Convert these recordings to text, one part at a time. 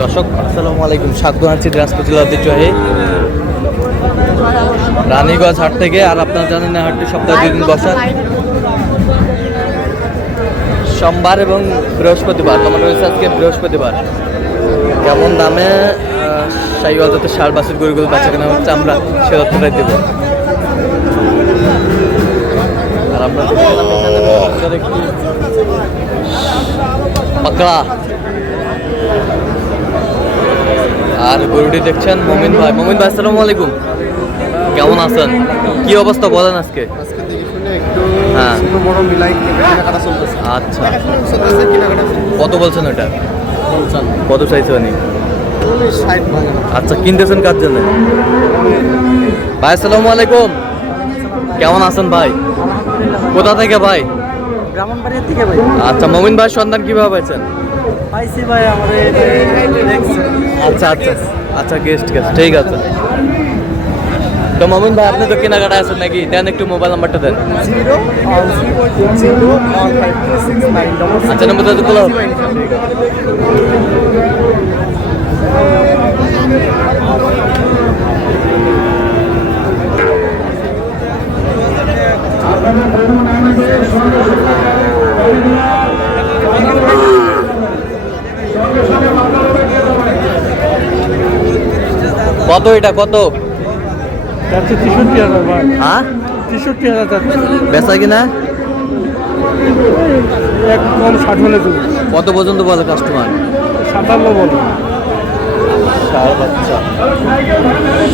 দর্শক আসসালামু আলাইকুম, স্বাগত জানাচ্ছি দিনাজপুর জেলার ঐতিহ্যবাহী রানীগঞ্জ হাট থেকে। আর আপনারা জানেন না, হাটটি সপ্তাহে 2 দিন বসা, সোমবার এবং বৃহস্পতিবার। তোমার রয়েছে আজকে বৃহস্পতিবার। কেমন দামে শাহিওয়াল যাতে ষাঁড় বাছুর গরুগুলো বেচা কেনা হচ্ছে, আমরা সে তথ্যটাই দেবো। আর আমরা একটি পাকড়া আর গরুটি দেখছেন মমিন ভাই। মমিন ভাই আসসালামু আলাইকুম, কেমন আছেন? কি অবস্থা বলেন আজকে? হ্যাঁ আচ্ছা, কত বলছেন ওটা? কত চাইছে উনি? আচ্ছা, কিনতেছেন কার জন্য? ভাই আসসালামু আলাইকুম, কেমন আছেন ভাই? কোথা থেকে ভাই? ব্রাহ্মণবাড়িয়া থেকে ভাই। আচ্ছা, মমিন ভাই সন্ধান কিভাবে পাইছেন? পাইছি ভাই, আমাদের আচ্ছা আচ্ছা আচ্ছা, গেস্ট ঠিক আছে। তো মমিন ভাই, আপনি তো কেনাকাটা আছেন নাকি? দেন একটু মোবাইল নাম্বারটা দেন। আচ্ছা, নম্বরটা তো বলো। কত এটা? কত? 63,000 ভাই। হ্যাঁ, 63,000 বেচা কিনা এক কম 60 হলে দেবো। কত পর্যন্ত বলে কাস্টমার? 57 বলো। ষাঁড় বাচ্চা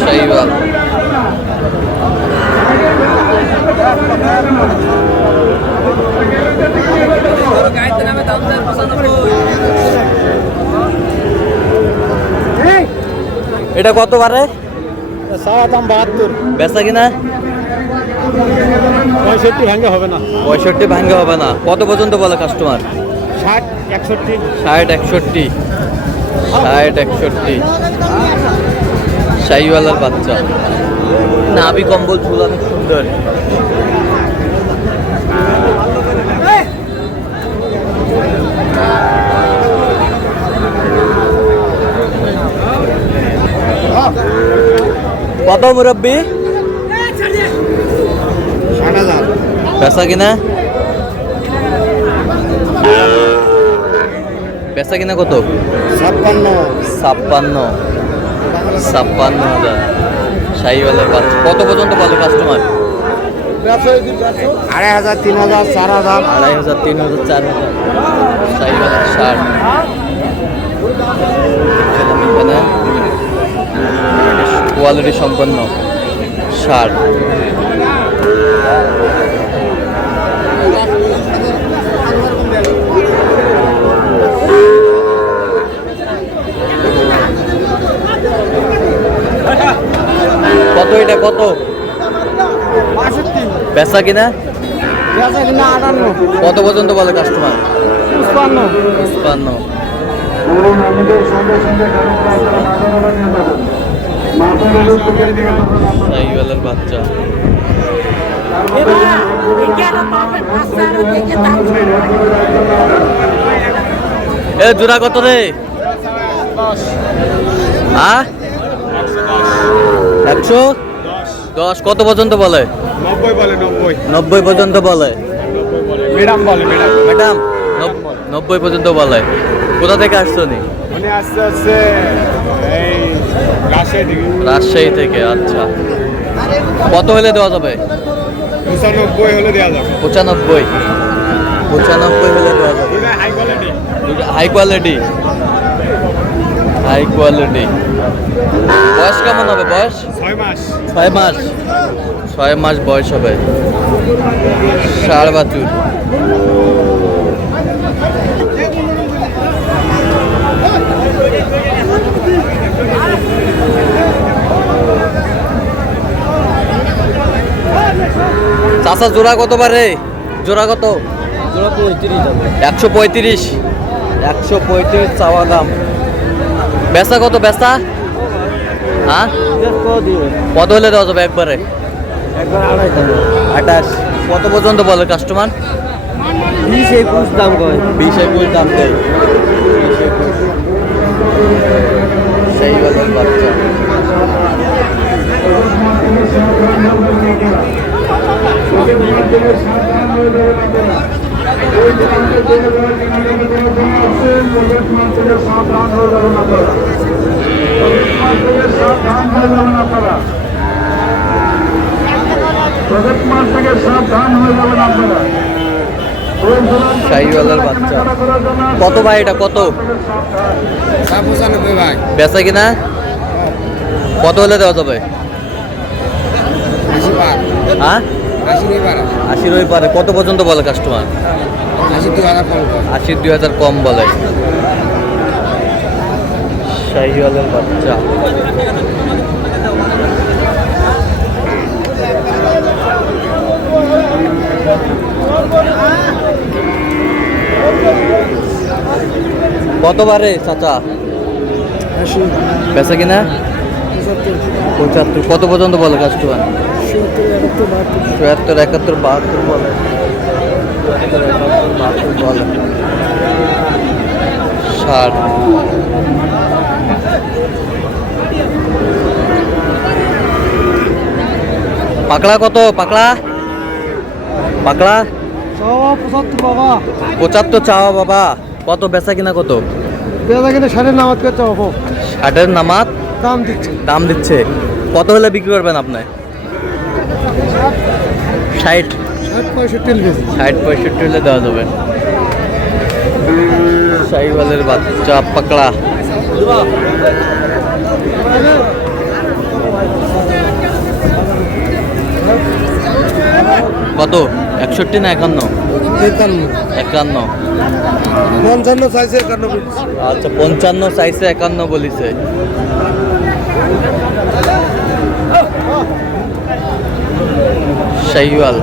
শাহিওয়াল। এটা কত বারে? সারা দাম 72। বেচা কিনা 65 ভাঙে হবে না। 65 ভাঙ্গে হবে না। কত পর্যন্ত বলে কাস্টমার? 60 61। 60 61। 60 61 শাহিওয়ালের বাচ্চা। নাভি কম্বল ঝুল অনেক সুন্দর। কত মুরব্বি? 60,000। বেচা কিনা? বেচা কিনা কত? 56 56,000 শাহিওয়ালের বাচ্চা। কত পর্যন্ত বলে কাস্টমার? 2,500 3,000 4,000। 2,500 3,000 4,000 শাহিওয়ালের ষাঁড়। এখানে কোয়ালিটি সম্পন্ন ষাঁড়। কত এটা? কত? 65। বেচা কিনা? বেচা কিনা 58। কত পর্যন্ত বলে কাস্টমার? 55। 55 শাহিওয়ালের বাচ্চা। এ জোড়া কত রে? হ্যাঁ, 110। কত পর্যন্ত বলে? 90 বলে। 90 পর্যন্ত বলে। ম্যাডাম বলে। ম্যাডাম 90 পর্যন্ত বলে। কোথা থেকে আসছো নি? মানে আস্তে আস্তে এই রাজশাহী থেকে। আচ্ছা, কত হলে দেওয়া যাবে? 95 হলে দেওয়া যাবে। 95 হলে দেওয়া যাবে। High quality. High quality. বয়স কেমন হবে? বয়স 6 মাস। 6 মাস বয়স হবে। ষাঁড় বাছুর। চাচা জোড়া কত বারে? জোড়া কত? জোড়া 35 হবে। 135 চাওয়া দাম। বেচা কত? বেচা হ্যাঁ, কত হলে দেওয়া যাবে একবারে? একবার 28। কত পর্যন্ত বলে কাস্টমার? 20-21 দাম কয়। 20-21 দাম দেয়। 20-21 শাহিওয়ালের বাচ্চা কত ভাই এটা কত? 95 ভাই। বেচা কিনা কত হলে দেওয়া যাবে? 80 বার। হ্যাঁ 80 নেই পারা। 80 রই পারে। কত পর্যন্ত বলে কাস্টমার? 80 2000 কম কর। 80 2000 কম বলে। শাহিওয়ালের বাচ্চা কত বারে চাচা? 80 বেচা কিনা 75। কত পর্যন্ত বলে কাস্টমার? 76 71 72 বলে। 72 বলে 60। পাকড়া কত? পাকড়া পাকড়া 75 বাবা। 75 চাওয়া বাবা। কত বেচা কিনা কত? বেলা কিনে 60 নামাজ করতে হবে। 60 নামাত দাম দিচ্ছে। দাম দিচ্ছে। কত হলে বিক্রি করবেন আপনি? 60 65 বেশি। 60 65 হলে দেওয়া যাবে। শাহিওয়ালের বাচ্চা পাকড়া কত? 61 না 51? 51। 55 সাইজের কারণে আচ্ছা 55 সাইজে 51 বলিছে। শাহিওয়াল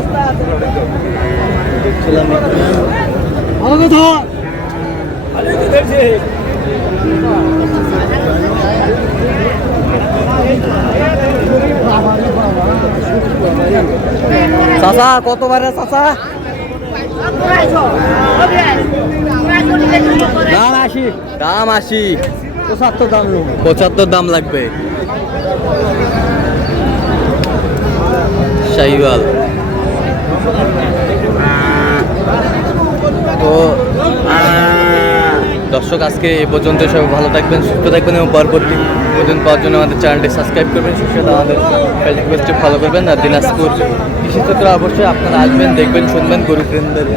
দেখছিলাম আমাকে ধর। চাচা কত বারে চাচা? দাম 80। দাম 80। 75 দাম নেব। 75 দাম লাগবে। শাহিওয়াল তো দর্শক আজকে এই পর্যন্ত। সবাই ভালো থাকবেন, সুস্থ থাকবেন এবং পরবর্তী পর্যন্ত পাওয়ার জন্য আমাদের চ্যানেলটি সাবস্ক্রাইব করবেন, সেই সাথে আমাদের ফেসবুক পেজটি ফলো করবেন। আর দিনাজপুর কৃষি ক্ষেত্রে অবশ্যই আপনারা আসবেন, দেখবেন, শুনবেন গরু কেন্দ্রের।